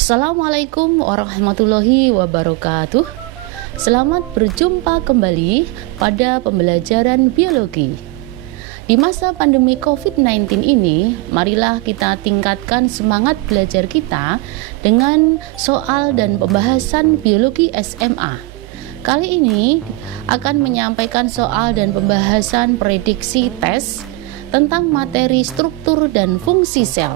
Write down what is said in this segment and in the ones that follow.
Assalamualaikum warahmatullahi wabarakatuh. Selamat berjumpa kembali pada pembelajaran biologi. Di masa pandemi COVID-19 ini, marilah kita tingkatkan semangat belajar kita dengan soal dan pembahasan biologi SMA. Kali ini akan menyampaikan soal dan pembahasan prediksi tes tentang materi struktur dan fungsi sel.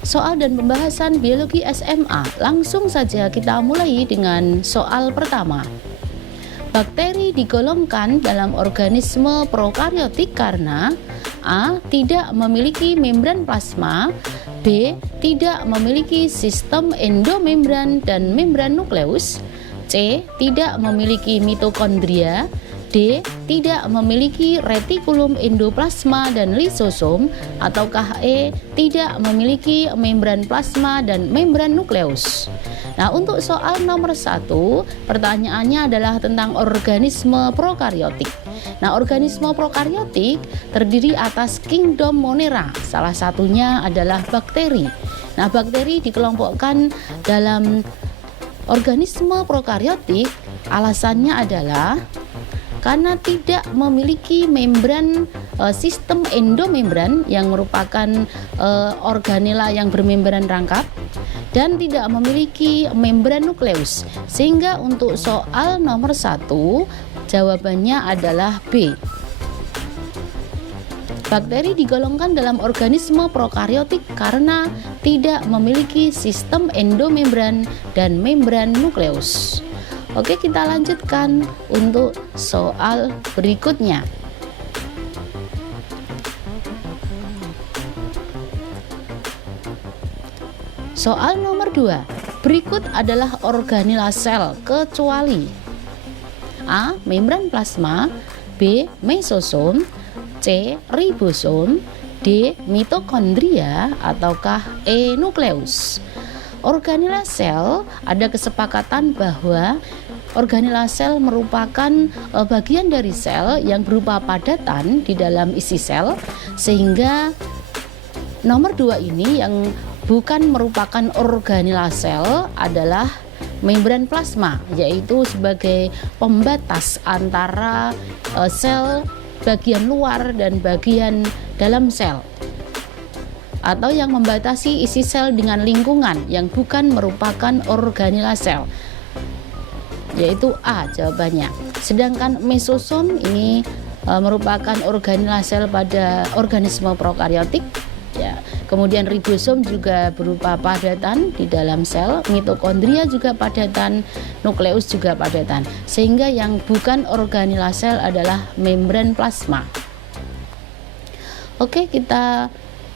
Soal dan pembahasan biologi SMA. Langsung saja kita mulai dengan soal pertama. Bakteri digolongkan dalam organisme prokariotik karena A. Tidak memiliki membran plasma, B. Tidak memiliki sistem endomembran dan membran nukleus, C. Tidak memiliki mitokondria, D. Tidak memiliki retikulum endoplasma dan lisosom, ataukah E. Tidak memiliki membran plasma dan membran nukleus. Nah, untuk soal nomor 1, pertanyaannya adalah tentang organisme prokariotik. Nah, organisme prokariotik terdiri atas kingdom Monera, salah satunya adalah bakteri. Nah, bakteri dikelompokkan dalam organisme prokariotik, alasannya adalah karena tidak memiliki membran sistem endomembran yang merupakan organela yang bermembran rangkap dan tidak memiliki membran nukleus. Sehingga untuk soal nomor 1 jawabannya adalah B. Bakteri digolongkan dalam organisme prokariotik karena tidak memiliki sistem endomembran dan membran nukleus. Oke, kita lanjutkan untuk soal berikutnya. Soal nomor 2. Berikut adalah organela sel kecuali A. Membran plasma, B. Mesosom, C. Ribosom, D. Mitokondria, ataukah E. Nukleus. Organela sel, ada kesepakatan bahwa organela sel merupakan bagian dari sel yang berupa padatan di dalam isi sel, sehingga nomor 2 ini yang bukan merupakan organela sel adalah membran plasma, yaitu sebagai pembatas antara sel bagian luar dan bagian dalam sel, atau yang membatasi isi sel dengan lingkungan yang bukan merupakan organela sel, yaitu A jawabannya. Sedangkan mesosom ini merupakan organela sel pada organisme prokariotik ya. Kemudian ribosom juga berupa padatan di dalam sel, mitokondria juga padatan, nukleus juga padatan. Sehingga yang bukan organela sel adalah membran plasma. Oke, kita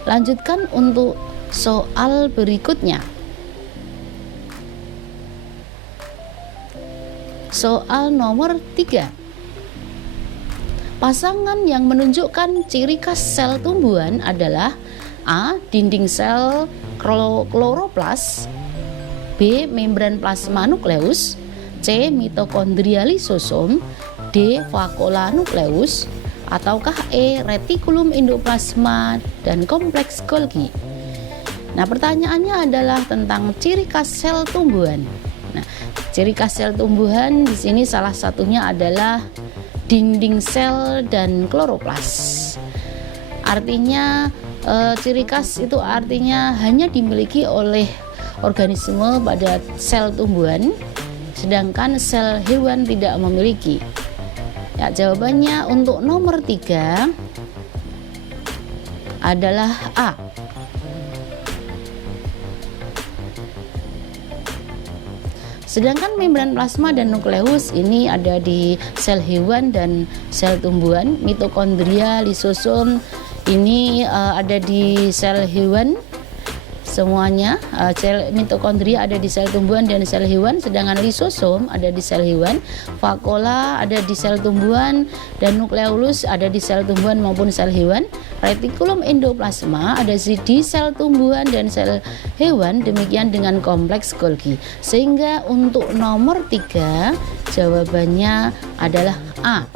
lanjutkan untuk soal berikutnya. Soal nomor 3. Pasangan yang menunjukkan ciri khas sel tumbuhan adalah A. Dinding sel kloroplas, B. Membran plasma nukleus, C. Mitokondria lisosom, D. Vakuola nukleus, ataukah E. Retikulum endoplasma dan kompleks Golgi. Nah, pertanyaannya adalah tentang ciri khas sel tumbuhan. Nah, ciri khas sel tumbuhan di sini salah satunya adalah dinding sel dan kloroplas. Artinya ciri khas itu artinya hanya dimiliki oleh organisme pada sel tumbuhan, sedangkan sel hewan tidak memiliki. Ya, jawabannya untuk nomor 3 adalah A. Sedangkan membran plasma dan nukleus ini ada di sel hewan dan sel tumbuhan. Mitokondria, lisosom ini ada di sel hewan semuanya. Sel mitokondria ada di sel tumbuhan dan sel hewan, sedangkan lisosom ada di sel hewan, vakuola ada di sel tumbuhan, dan nukleolus ada di sel tumbuhan maupun sel hewan. Retikulum endoplasma ada di sel tumbuhan dan sel hewan, demikian dengan kompleks Golgi. Sehingga untuk nomor 3 jawabannya adalah A.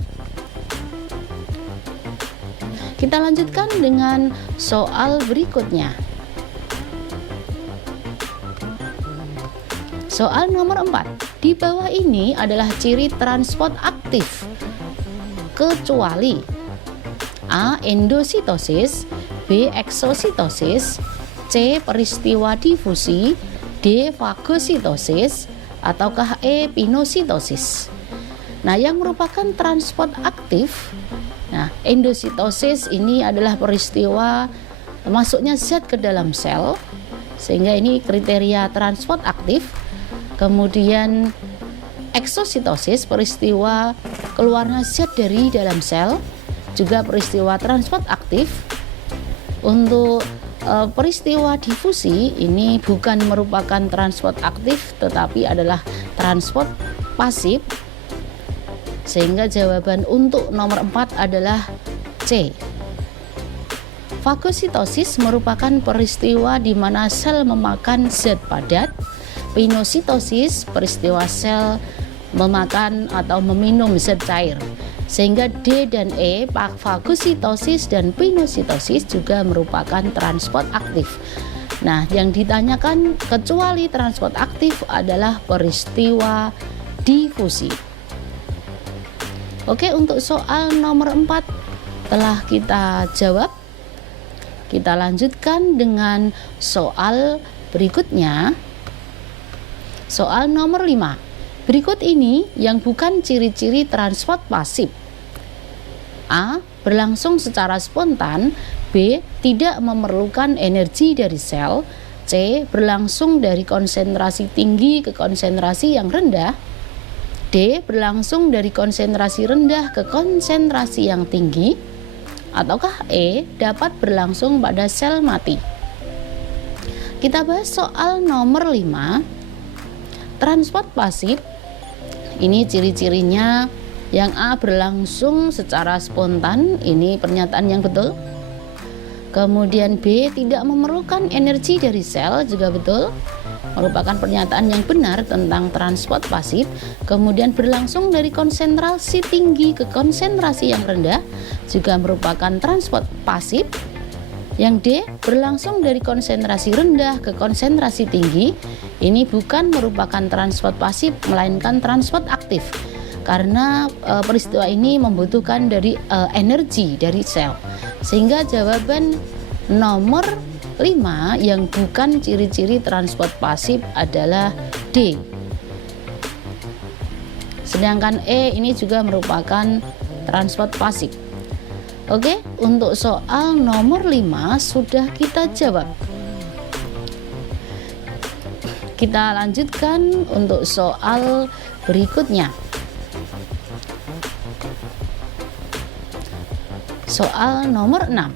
Kita lanjutkan dengan soal berikutnya. Soal nomor 4. Di bawah ini adalah ciri transport aktif kecuali A. Endositosis, B. Eksositosis, C. Peristiwa difusi, D. Fagositosis, ataukah E. Pinositosis. Nah, yang merupakan transport aktif, nah, endositosis ini adalah peristiwa masuknya zat ke dalam sel, sehingga ini kriteria transport aktif. Kemudian eksositosis, peristiwa keluarnya zat dari dalam sel, juga peristiwa transport aktif. Untuk peristiwa difusi ini bukan merupakan transport aktif tetapi adalah transport pasif, sehingga jawaban untuk nomor 4 adalah C. Fagositosis merupakan peristiwa di mana sel memakan zat padat. Pinositosis peristiwa sel memakan atau meminum zat cair. Sehingga D dan E, fagositosis dan pinositosis juga merupakan transport aktif. Nah, yang ditanyakan kecuali transport aktif adalah peristiwa difusi. Oke, untuk soal nomor 4 telah kita jawab. Kita lanjutkan dengan soal berikutnya. Soal nomor 5. Berikut ini yang bukan ciri-ciri transport pasif. A. Berlangsung secara spontan. B. Tidak memerlukan energi dari sel. C. Berlangsung dari konsentrasi tinggi ke konsentrasi yang rendah. D. Berlangsung dari konsentrasi rendah ke konsentrasi yang tinggi. Ataukah E. Dapat berlangsung pada sel mati. Kita bahas soal nomor 5. Transport pasif ini ciri-cirinya. Yang A. Berlangsung secara spontan, ini pernyataan yang betul. Kemudian B. Tidak memerlukan energi dari sel, juga betul, merupakan pernyataan yang benar tentang transport pasif. Kemudian berlangsung dari konsentrasi tinggi ke konsentrasi yang rendah, juga merupakan transport pasif. Yang D. Berlangsung dari konsentrasi rendah ke konsentrasi tinggi, ini bukan merupakan transport pasif melainkan transport aktif, karena peristiwa ini membutuhkan dari energi dari sel. Sehingga jawaban nomor 5 yang bukan ciri-ciri transport pasif adalah D. Sedangkan E ini juga merupakan transport pasif. Oke, untuk soal nomor 5 sudah kita jawab. Kita lanjutkan untuk soal berikutnya. Soal nomor 6.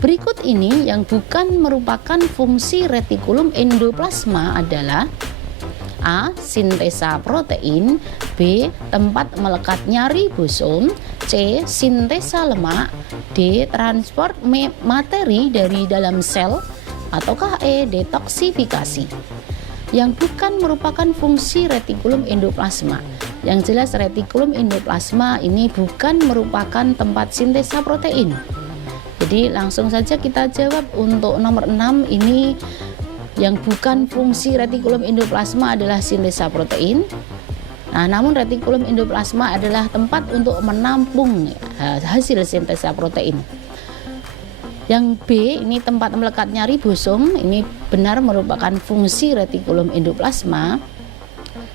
Berikut ini yang bukan merupakan fungsi retikulum endoplasma adalah A. Sintesa protein, B. Tempat melekatnya ribosom, C. Sintesa lemak, D. Transport materi dari dalam sel, ataukah E. Detoksifikasi. Yang bukan merupakan fungsi retikulum endoplasma. Yang jelas retikulum endoplasma ini bukan merupakan tempat sintesa protein. Jadi langsung saja kita jawab untuk nomor 6 ini. Yang bukan fungsi retikulum endoplasma adalah sintesa protein. Nah, namun retikulum endoplasma adalah tempat untuk menampung hasil sintesa protein. Yang B ini tempat melekatnya ribosom, ini benar merupakan fungsi retikulum endoplasma.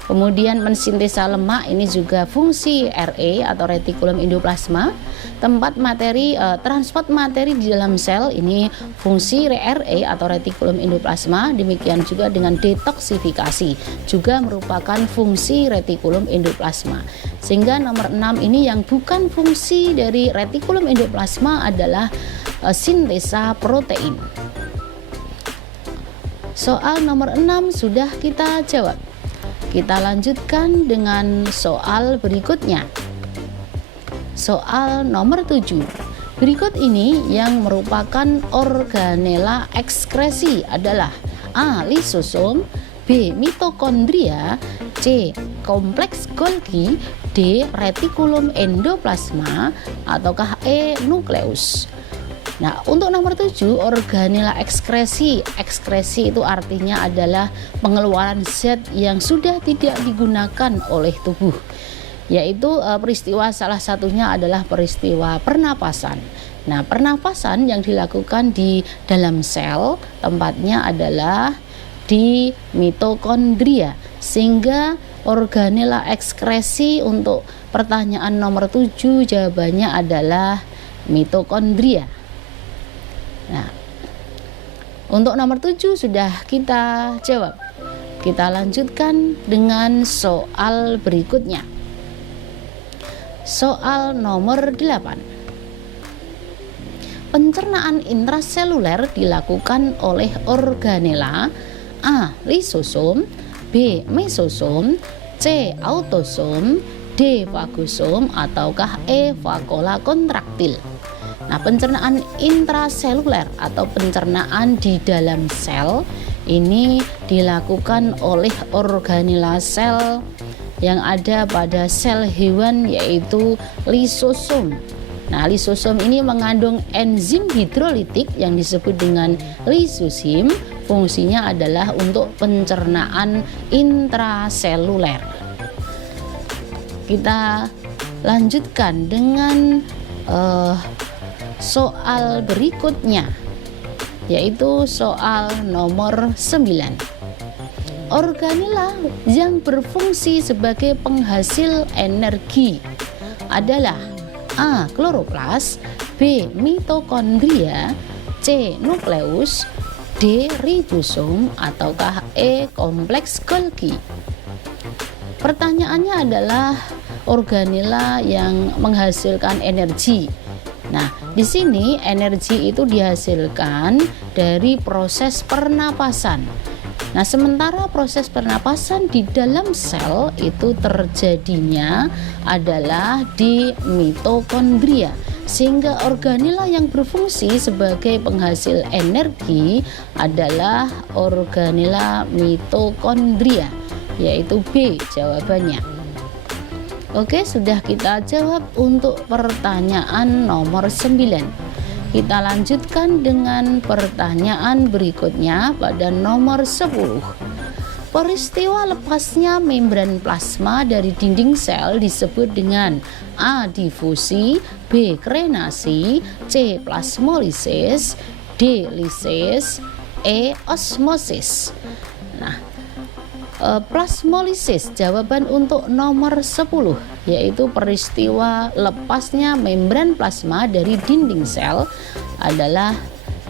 Kemudian mensintesa lemak ini juga fungsi RE atau retikulum endoplasma. Tempat materi transport materi di dalam sel ini fungsi RE atau retikulum endoplasma. Demikian juga dengan detoksifikasi juga merupakan fungsi retikulum endoplasma. Sehingga nomor 6 ini yang bukan fungsi dari retikulum endoplasma adalah sintesa protein. Soal nomor 6 sudah kita jawab. Kita lanjutkan dengan soal berikutnya. Soal nomor 7. Berikut ini yang merupakan organela ekskresi adalah A. Lisosom, B. Mitokondria, C. Kompleks Golgi, D. Retikulum endoplasma, ataukah E. Nukleus. Nah, untuk nomor 7, organela ekskresi. Ekskresi itu artinya adalah pengeluaran zat yang sudah tidak digunakan oleh tubuh. Yaitu peristiwa salah satunya adalah peristiwa pernapasan. Nah, pernapasan yang dilakukan di dalam sel tempatnya adalah di mitokondria. Sehingga organela ekskresi untuk pertanyaan nomor 7 jawabannya adalah mitokondria. Nah, untuk nomor 7 sudah kita jawab. Kita lanjutkan dengan soal berikutnya. Soal nomor 8. Pencernaan intraseluler dilakukan oleh organela A. Lisosom, B. Mesosom, C. Autosom, D. Fagosom, ataukah E. Vakuola kontraktil. Nah, pencernaan intraseluler atau pencernaan di dalam sel ini dilakukan oleh organela sel yang ada pada sel hewan, yaitu lisosom. Nah, lisosom ini mengandung enzim hidrolitik yang disebut dengan lisosim. Fungsinya adalah untuk pencernaan intraseluler. Kita lanjutkan dengan soal berikutnya, yaitu soal nomor 9. Organela yang berfungsi sebagai penghasil energi adalah A. Kloroplas, B. Mitokondria, C. Nukleus, D. Ribosom, ataukah E. Kompleks Golgi. Pertanyaannya adalah organela yang menghasilkan energi. Nah, di sini energi itu dihasilkan dari proses pernapasan. Nah, sementara proses pernapasan di dalam sel itu terjadinya adalah di mitokondria. Sehingga organela yang berfungsi sebagai penghasil energi adalah organela mitokondria, yaitu B jawabannya. Oke, sudah kita jawab untuk pertanyaan nomor 9. Kita lanjutkan dengan pertanyaan berikutnya pada nomor 10. Peristiwa lepasnya membran plasma dari dinding sel disebut dengan A. Difusi, B. Krenasi, C. Plasmolisis, D. Lisis, E. Osmosis. Nah, plasmolisis jawaban untuk nomor 10, yaitu peristiwa lepasnya membran plasma dari dinding sel adalah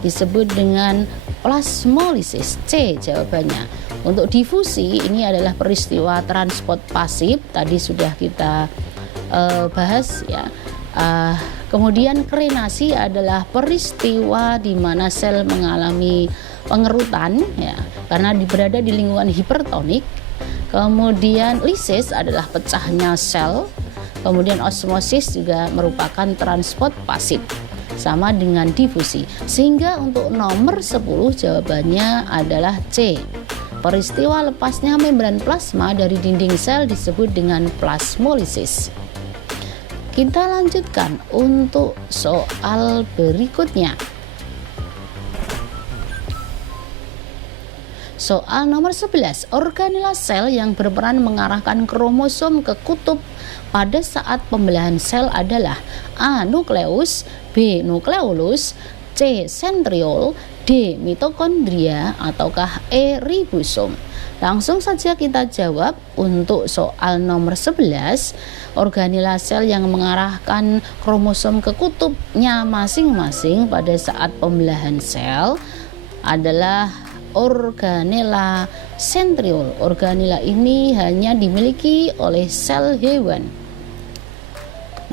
disebut dengan plasmolisis. C jawabannya. Untuk difusi ini adalah peristiwa transport pasif, tadi sudah kita bahas ya. Kemudian krenasi adalah peristiwa di mana sel mengalami pengerutan ya, karena berada di lingkungan hipertonik. Kemudian lisis adalah pecahnya sel. Kemudian osmosis juga merupakan transport pasif, sama dengan difusi. Sehingga untuk nomor 10 jawabannya adalah C. Peristiwa lepasnya membran plasma dari dinding sel disebut dengan plasmolisis. Kita lanjutkan untuk soal berikutnya. Soal nomor 11, organela sel yang berperan mengarahkan kromosom ke kutub pada saat pembelahan sel adalah A. Nukleus, B. Nukleolus, C. Sentriol, D. Mitokondria, ataukah E. Ribosom. Langsung saja kita jawab untuk soal nomor 11. Organela sel yang mengarahkan kromosom ke kutubnya masing-masing pada saat pembelahan sel adalah organela sentriol. Organela ini hanya dimiliki oleh sel hewan.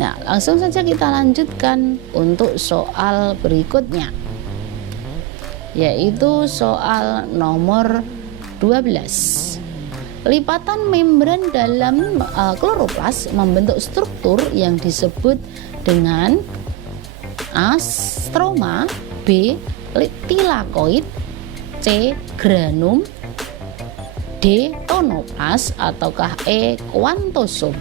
Nah, langsung saja kita lanjutkan untuk soal berikutnya, yaitu soal nomor 12. Lipatan membran dalam kloroplas membentuk struktur yang disebut dengan A. Stroma, B. Tilakoid, C. Granum, D. Tonoplas, ataukah E. Kuantosom.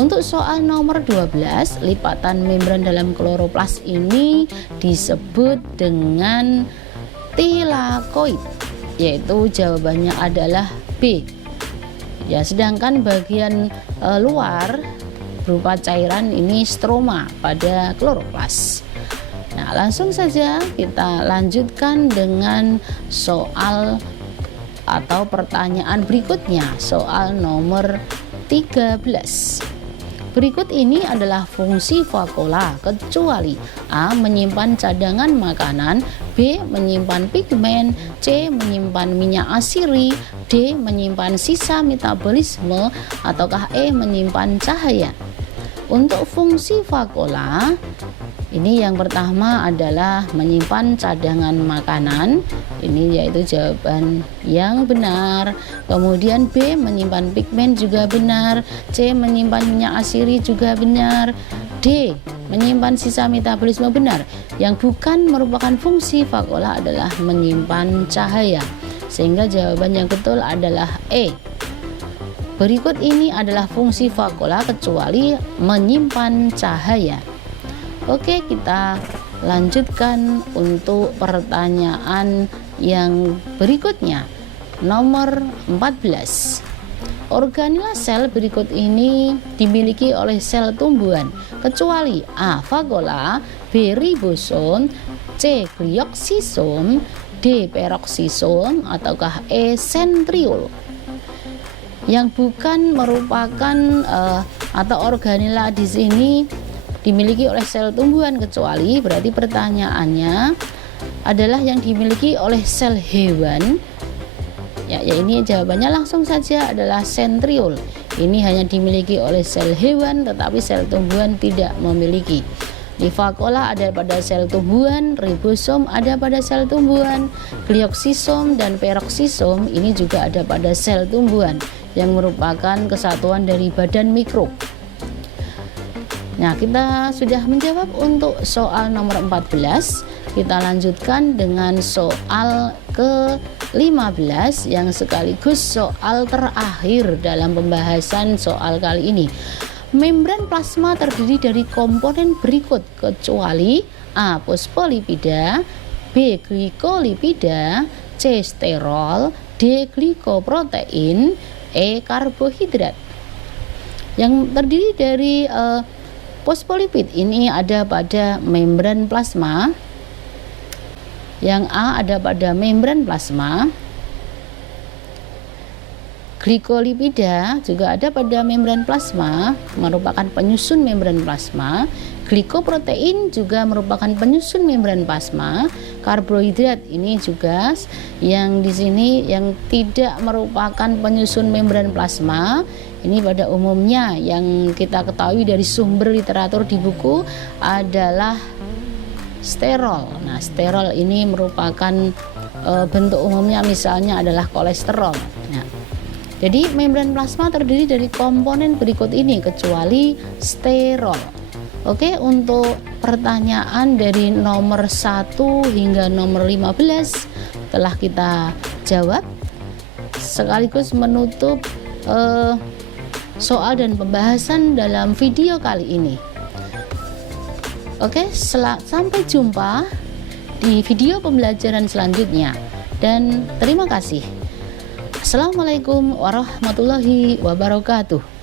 Untuk soal nomor 12, lipatan membran dalam kloroplas ini disebut dengan tilakoid, yaitu jawabannya adalah B. Ya, sedangkan bagian luar berupa cairan ini stroma pada kloroplas. Nah, langsung saja kita lanjutkan dengan soal atau pertanyaan berikutnya, soal nomor 13. Berikut ini adalah fungsi vakuola kecuali A. menyimpan cadangan makanan, B. menyimpan pigmen, C. menyimpan minyak asiri, D. menyimpan sisa metabolisme, ataukah E. menyimpan cahaya. Untuk fungsi vakuola, ini yang pertama adalah menyimpan cadangan makanan, ini yaitu jawaban yang benar. Kemudian B. menyimpan pigmen juga benar, C. menyimpan minyak asiri juga benar, D. menyimpan sisa metabolisme benar. Yang bukan merupakan fungsi vakuola adalah menyimpan cahaya, sehingga jawaban yang betul adalah E. Berikut ini adalah fungsi vakuola kecuali menyimpan cahaya. Oke, kita lanjutkan untuk pertanyaan yang berikutnya, nomor 14. Organela sel berikut ini dimiliki oleh sel tumbuhan kecuali A. vakuola, B. ribosom, C. glioksisom, D. peroksisom, ataukah E. sentriol. Yang bukan merupakan atau organela di sini dimiliki oleh sel tumbuhan kecuali, berarti pertanyaannya adalah yang dimiliki oleh sel hewan. Ya ini jawabannya langsung saja adalah sentriol. Ini hanya dimiliki oleh sel hewan, tetapi sel tumbuhan tidak memiliki. Di vakuola ada pada sel tumbuhan, ribosom ada pada sel tumbuhan, glioksisom dan peroksisom ini juga ada pada sel tumbuhan yang merupakan kesatuan dari badan mikro. Nah, kita sudah menjawab untuk soal nomor 14. Kita lanjutkan dengan soal ke-15 yang sekaligus soal terakhir dalam pembahasan soal kali ini. Membran plasma terdiri dari komponen berikut kecuali A. fosfolipida, B. glikolipida, C. sterol, D. glikoprotein, E. karbohidrat. Yang terdiri dari fosfolipid ini ada pada membran plasma. Yang A ada pada membran plasma. Glikolipida juga ada pada membran plasma, merupakan penyusun membran plasma. Glikoprotein juga merupakan penyusun membran plasma. Karbohidrat ini juga yang di sini yang tidak merupakan penyusun membran plasma. Ini pada umumnya yang kita ketahui dari sumber literatur di buku adalah sterol. Nah, sterol ini merupakan bentuk umumnya misalnya adalah kolesterol. Nah, jadi membran plasma terdiri dari komponen berikut ini kecuali sterol. Oke, untuk pertanyaan dari nomor 1 hingga nomor 15 telah kita jawab, sekaligus menutup soal dan pembahasan dalam video kali ini. Oke, sampai jumpa di video pembelajaran selanjutnya dan terima kasih. Assalamualaikum warahmatullahi wabarakatuh.